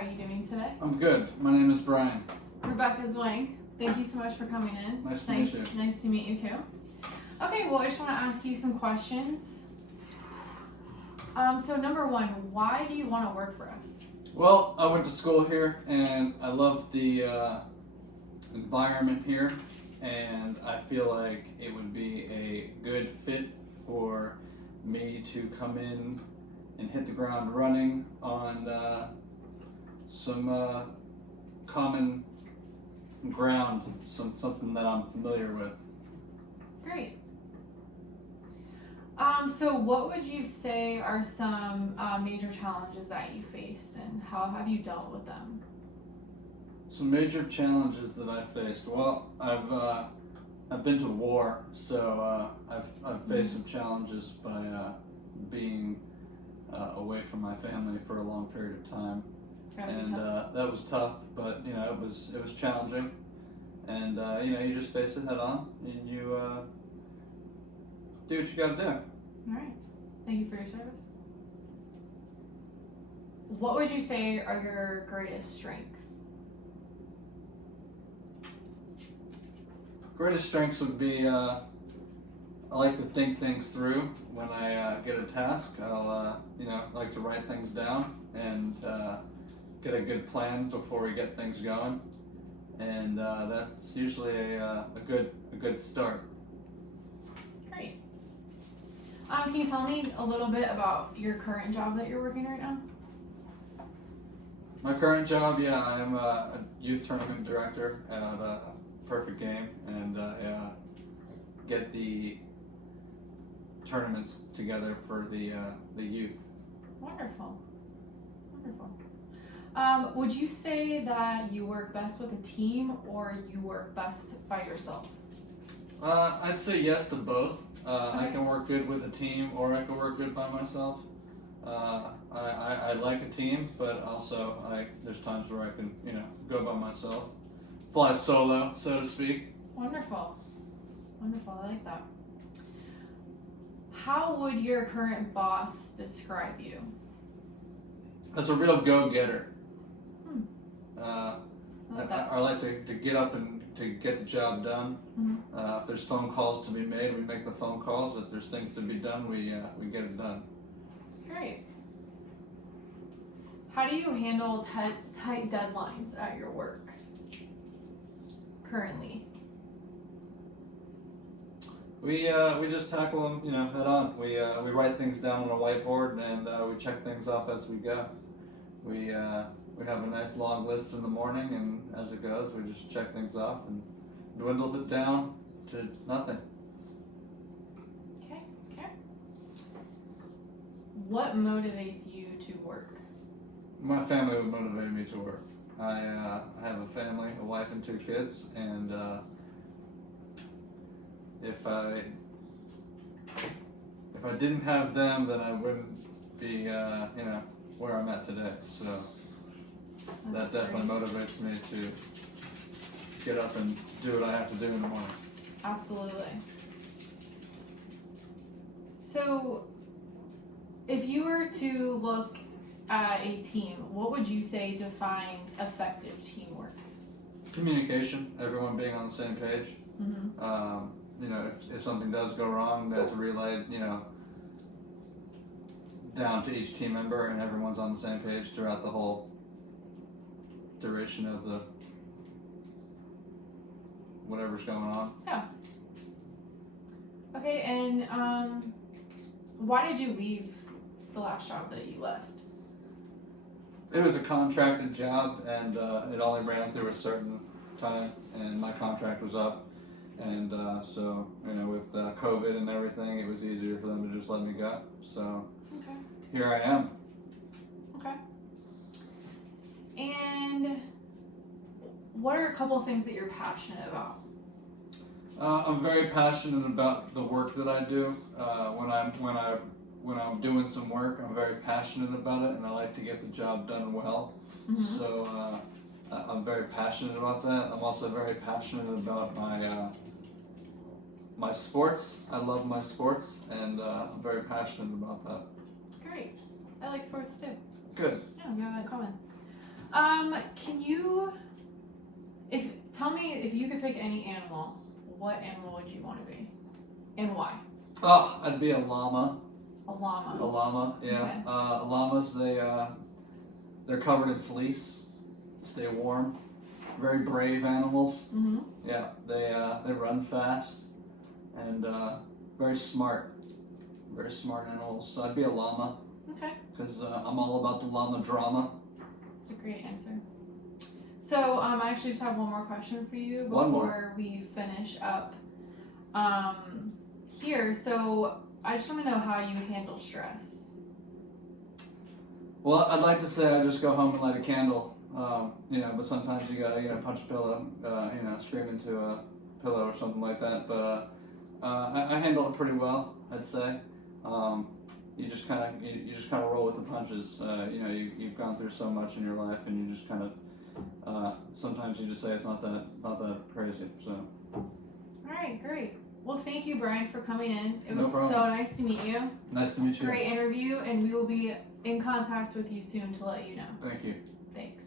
are you doing today? I'm good. My name is Brian. Rebecca's Wang. Thank you so much for coming in. Nice to meet you. Nice to meet you too. Okay, well, I just want to ask you some questions. So number one, why do you want to work for us? Well, I went to school here and I love the environment here, and I feel like it would be a good fit for me to come in and hit the ground running on some common ground, something that I'm familiar with. Great. So what would you say are some major challenges that you faced, and how have you dealt with them? Some major challenges that I faced. Well, I've been to war, so I've faced some challenges by being away from my family for a long period of time, and that was tough. But it was challenging, and you just face it head on, and you do what you got to do. All right. Thank you for your service. What would you say are your greatest strengths? Greatest strengths would be I like to think things through when I get a task. I'll like to write things down and get a good plan before we get things going, and that's usually a good start. Great. Can you tell me a little bit about your current job that you're working right now? My current job, I am a youth tournament director at Perfect Game, and I get the tournaments together for the youth. Wonderful. Wonderful. Would you say that you work best with a team or you work best by yourself? I'd say yes to both. I can work good with a team, or I can work good by myself. I like a team, but also there's times where I can go by myself, fly solo, so to speak. Wonderful. Wonderful. I like that. How would your current boss describe you? As a real go-getter. I I like to get up and to get the job done. Mm-hmm. If there's phone calls to be made, we make the phone calls. If there's things to be done, we get it done. Great. How do you handle tight deadlines at your work currently? We just tackle them, head on. We write things down on a whiteboard, and we check things off as we go. We have a nice long list in the morning, and as it goes, we just check things off and dwindles it down to nothing. Okay. What motivates you to work? My family would motivate me to work. I have a family, a wife and 2 kids, and if I didn't have them, then I wouldn't be where I'm at today. So that definitely motivates me to get up and do what I have to do in the morning. Absolutely. So, if you were to look at a team, what would you say defines effective teamwork? Communication, everyone being on the same page. Mm-hmm. If something does go wrong, that's relayed, down to each team member, and everyone's on the same page throughout the whole duration of the whatever's going on. Yeah. Okay, and why did you leave the last job that you left? It was a contracted job, and it only ran through a certain time, and my contract was up, and so with COVID and everything, it was easier for them to just let me go. So here I am. Okay. And what are a couple of things that you're passionate about? I'm very passionate about the work that I do. When I'm doing some work, I'm very passionate about it, and I like to get the job done well. Mm-hmm. So I'm very passionate about that. I'm also very passionate about my sports. I love my sports, and I'm very passionate about that. Great. I like sports too. Good. Yeah, we have that in common. Can you, tell me if you could pick any animal, what animal would you want to be, and why? Oh, I'd be a llama. A llama. A llama, yeah. Okay. Llamas, they're covered in fleece, stay warm. Very brave animals. Mm-hmm. Yeah, they run fast, and very smart. Very smart animals. So I'd be a llama. Okay. Because I'm all about the llama drama. That's a great answer. So I actually just have one more question for you One more. before we finish up here. So I just want to know how you handle stress. Well, I'd like to say I just go home and light a candle, but sometimes you gotta, punch a pillow, scream into a pillow or something like that. But I handle it pretty well, I'd say. You just kind of roll with the punches. You've gone through so much in your life, and you just kind of sometimes you just say it's not that crazy. So. All right, great. Well, thank you, Brian, for coming in. It No was problem. so nice to meet you. Nice to meet you. Great interview, and we will be in contact with you soon to let you know. Thank you. Thanks.